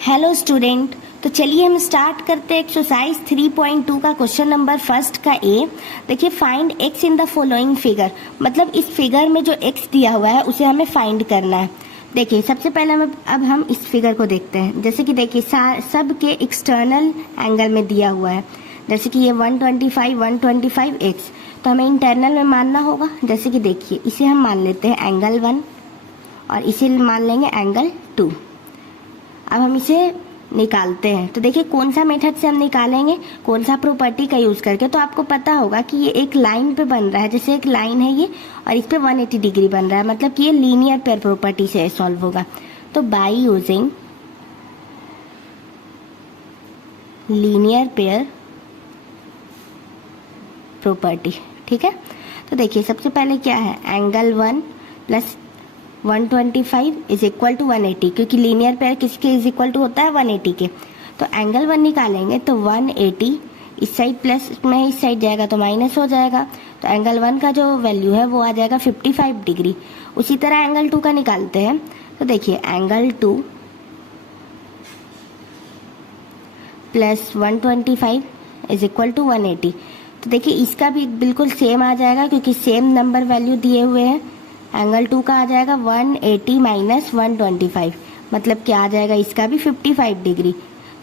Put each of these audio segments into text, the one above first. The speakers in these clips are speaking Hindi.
Hello student. तो चलिए हम स्टार्ट करते हैं एक्सरसाइज 3.2 का क्वेश्चन नंबर फर्स्ट का ए। देखिए find x in the following figure, मतलब इस फिगर में जो एक्स दिया हुआ है उसे हमें फाइंड करना है। देखिए सबसे पहले अब हम इस फिगर को देखते हैं। जैसे कि देखिए सब के एक्सटर्नल एंगल में दिया हुआ है, जैसे कि ये 125 एक्स, तो हमें इंटरनल में मानना होगा। जैसे कि देखिए इसे हम मान लेते हैं एंगल 1 और इसे मान लेंगे एंगल 2। अब हम इसे निकालते हैं, तो देखिए कौन सा मेथड से हम निकालेंगे, कौन सा प्रॉपर्टी का यूज करके। तो आपको पता होगा कि ये एक लाइन पे बन रहा है, जैसे एक लाइन है ये और इस पे 180 डिग्री बन रहा है, मतलब कि ये लीनियर पेयर प्रॉपर्टी से सॉल्व होगा। तो by using linear pair property, ठीक है। तो देखिए सबसे पहले क्या है, angle 1 plus 125 is equal to 180, क्योंकि लीनियर पेयर किसके इज इक्वल टू होता है 180 के। तो एंगल 1 निकालेंगे तो 180 इस साइड प्लस में इस साइड जाएगा तो माइनस हो जाएगा। तो एंगल 1 का जो वैल्यू है वो आ जाएगा 55 डिग्री। उसी तरह एंगल 2 का निकालते हैं। तो देखिए angle 2 plus 125 is equal to 180। तो देखिए इसका भी बिल्कुल सेम आ जाएगा, क्योंकि सेम नंबर वैल्यू दिए हुए हैं। एंगल 2 का आ जाएगा 180 माइनस 125, मतलब क्या आ जाएगा इसका भी 55 डिग्री।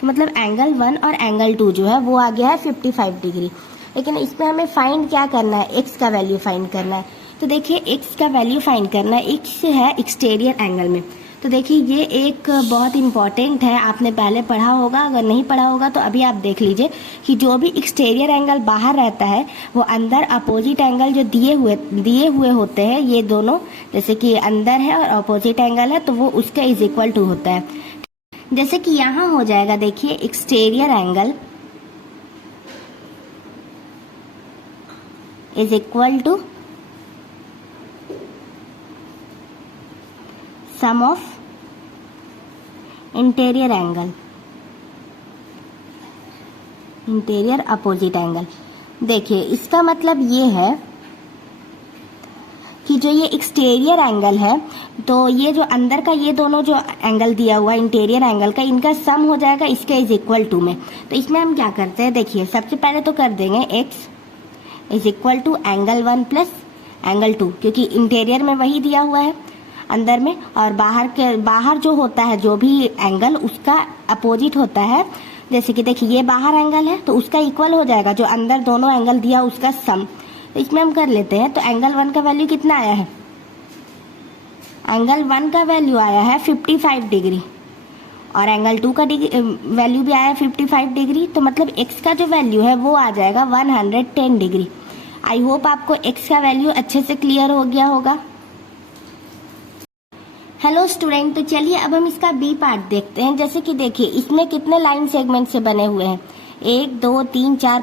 तो मतलब एंगल 1 और एंगल 2 जो है वो आ गया है 55 डिग्री। लेकिन इसमें हमें फाइंड क्या करना है, एक्स का वैल्यू फाइंड करना है। तो देखिए एक्स का वैल्यू फाइंड करना है, एक्स है एक्सटीरियर एंगल में। तो देखिए ये एक बहुत इंपॉर्टेंट है, आपने पहले पढ़ा होगा, अगर नहीं पढ़ा होगा तो अभी आप देख लीजिए कि जो भी एक्सटीरियर एंगल बाहर रहता है वो अंदर अपोजिट एंगल जो दिए हुए होते हैं, ये दोनों जैसे कि अंदर है और अपोजिट एंगल है, तो वो उसका इज इक्वल टू होता है। जैसे कि यहाँ हो जाएगा, देखिए exterior angle is equal to sum of interior angle, interior opposite angle. देखिए इसका मतलब ये है कि जो ये एक्सटीरियर एंगल है, तो ये जो अंदर का ये दोनों जो एंगल दिया हुआ है इंटीरियर एंगल का, इनका सम हो जाएगा इसके इज इक्वल टू में। तो इसमें हम क्या करते हैं, देखिए सबसे पहले तो कर देंगे X is equal to angle 1 plus angle 2, क्योंकि इंटीरियर में वही दिया हुआ है अंदर में, और बाहर जो होता है जो भी एंगल उसका अपोजिट होता है। जैसे कि देखिए ये बाहर एंगल है तो उसका इक्वल हो जाएगा जो अंदर दोनों एंगल दिया उसका सम। तो इसमें हम कर लेते हैं। तो एंगल 1 का वैल्यू कितना आया है, एंगल 1 का वैल्यू आया है 55 डिग्री और एंगल 2 का वैल्यू भी आया 55 डिग्री। तो मतलब एक्स का जो वैल्यू है वो आ जाएगा 110 डिग्री। आई होप आपको एक्स का वैल्यू अच्छे से क्लियर हो गया होगा। हेलो स्टूडेंट, तो चलिए अब हम इसका बी पार्ट देखते हैं। जैसे कि देखिए इसमें कितने लाइन सेगमेंट से बने हुए हैं, 1 2 3 4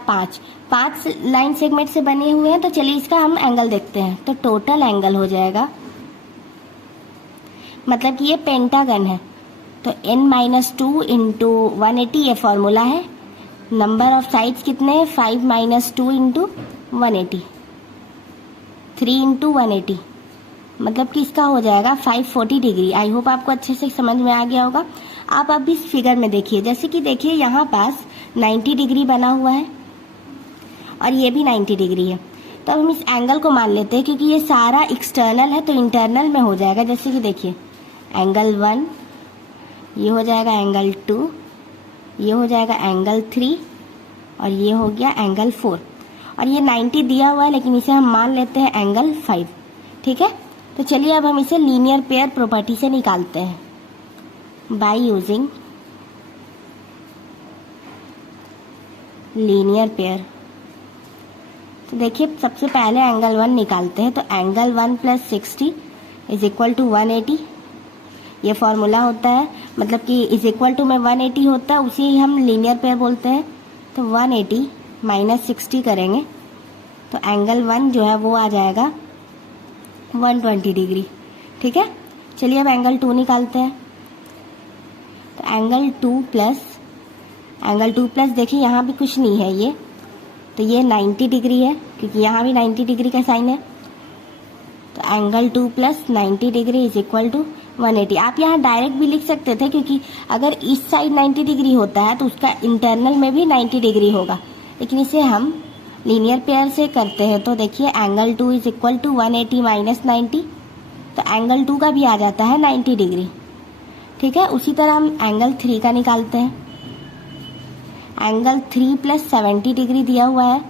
5 लाइन सेगमेंट से बने हुए हैं। तो चलिए इसका हम एंगल देखते हैं। तो टोटल एंगल हो जाएगा, मतलब कि ये पेंटागन है, तो n-2 इंटू 180 ये फॉर्मूला है। नंबर ऑफ साइड्स कितने हैं, 5 - 2 इंटू 180, 3 इंटू 180, मतलब कि इसका हो जाएगा 540 डिग्री। आई होप आपको अच्छे से समझ में आ गया होगा। आप अब इस फिगर में देखिए, जैसे कि देखिए यहाँ पास 90 डिग्री बना हुआ है और ये भी 90 डिग्री है। तो अब हम इस एंगल को मान लेते हैं, क्योंकि ये सारा एक्सटर्नल है तो इंटरनल में हो जाएगा। जैसे कि देखिए एंगल 1 ये हो जाएगा एंगल 2, ये हो जाएगा एंगल 3 और ये हो गया एंगल 4। और ये 90 दिया हुआ है लेकिन इसे हम मान लेते हैं एंगल 5, ठीक है। तो चलिए अब हम इसे लीनियर पेयर प्रॉपर्टी से निकालते हैं बाय यूजिंग लीनियर पेयर। तो देखिए सबसे पहले एंगल 1 निकालते हैं। तो angle 1 plus 60 is equal to 180, ये फॉर्मूला होता है, मतलब कि इज इक्वल टू में 180 होता है, उसी ही हम लीनियर पेयर बोलते हैं। तो 180 माइनस 60 करेंगे तो एंगल 1 जो है वो आ जाएगा 120 डिग्री, ठीक है। चलिए अब एंगल 2 निकालते हैं। तो एंगल 2 प्लस देखिए यहाँ भी कुछ नहीं है ये, तो ये 90 डिग्री है, क्योंकि यहाँ भी 90 डिग्री का साइन है। तो angle 2 plus 90 degree is equal to 180। आप यहाँ डायरेक्ट भी लिख सकते थे, क्योंकि अगर इस साइड 90 डिग्री होता है तो उसका इंटरनल में भी 90 डिग्री होगा, लेकिन इसे हम लीनियर पेयर से करते हैं। तो देखिए angle 2 is equal to 180 minus 90, तो एंगल 2 का भी आ जाता है 90 डिग्री। ठीक है, उसी तरह हम एंगल 3 का निकालते हैं। एंगल 3 प्लस 70 डिग्री दिया हुआ है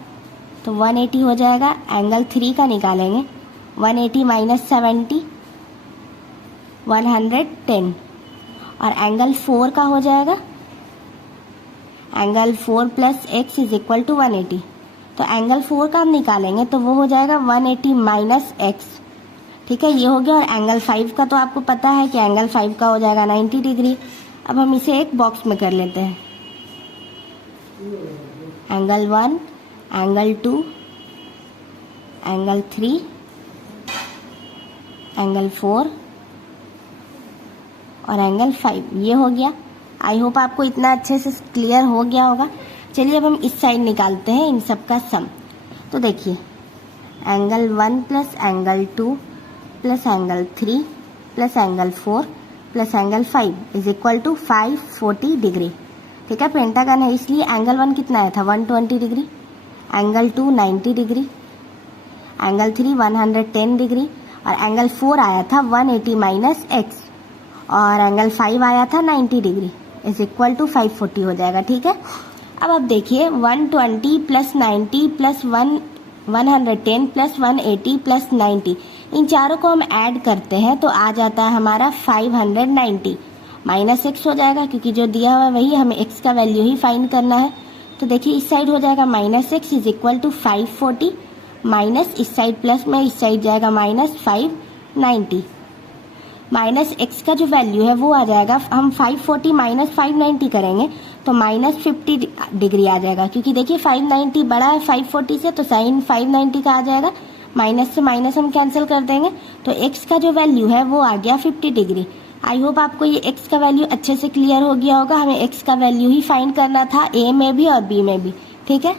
तो 180 हो जाएगा। एंगल 3 का निकालेंगे, 180 माइनस 70 110, और एंगल 4 का हो जाएगा angle 4 plus X is equal to 180। तो एंगल 4 का हम निकालेंगे तो वो हो जाएगा 180 माइनस एक्स। ठीक है, ये हो गया। और एंगल 5 का तो आपको पता है कि एंगल 5 का हो जाएगा 90 डिग्री। अब हम इसे एक बॉक्स में कर लेते हैं। एंगल 1, एंगल 2, एंगल 3, एंगल 4 और एंगल 5, ये हो गया। आई होप आपको इतना अच्छे से क्लियर हो गया होगा। चलिए अब हम इस साइड निकालते हैं इन सब का सम। तो देखिए angle 1 plus angle 2 plus angle 3 plus angle 4 plus angle 5 is equal to 540 degree. ठीक है, पेंटागन है इसलिए एंगल 1 कितना आया था 120 degree, angle 2 90 degree, angle 3 110 degree, और एंगल 4 आया था 180 माइनस एक्स, और एंगल 5 आया था 90 डिग्री इज इक्वल टू 540 हो जाएगा। ठीक है, अब आप देखिए 120 प्लस 90 प्लस 110 प्लस 180 प्लस 90, इन चारों को हम ऐड करते हैं तो आ जाता है हमारा 590 माइनस एक्स हो जाएगा, क्योंकि जो दिया हुआ है वही हमें एक्स का वैल्यू ही फाइंड करना है। तो देखिए इस साइड हो जाएगा minus x is equal to 540 minus इस साइड प्लस में इस साइड जाएगा माइनस 590। माइनस एक्स का जो वैल्यू है वो आ जाएगा, हम 540 माइनस 590 करेंगे तो माइनस 50 डिग्री आ जाएगा, क्योंकि देखिए 590 बड़ा है 540 से, तो साइन 590 का आ जाएगा। माइनस से माइनस हम कैंसिल कर देंगे तो एक्स का जो वैल्यू है वो आ गया 50 डिग्री। आई होप आपको ये एक्स का वैल्यू अच्छे से क्लियर हो गया होगा। हमें एक्स का वैल्यू ही फाइंड करना था ए में भी और बी में भी। ठीक है।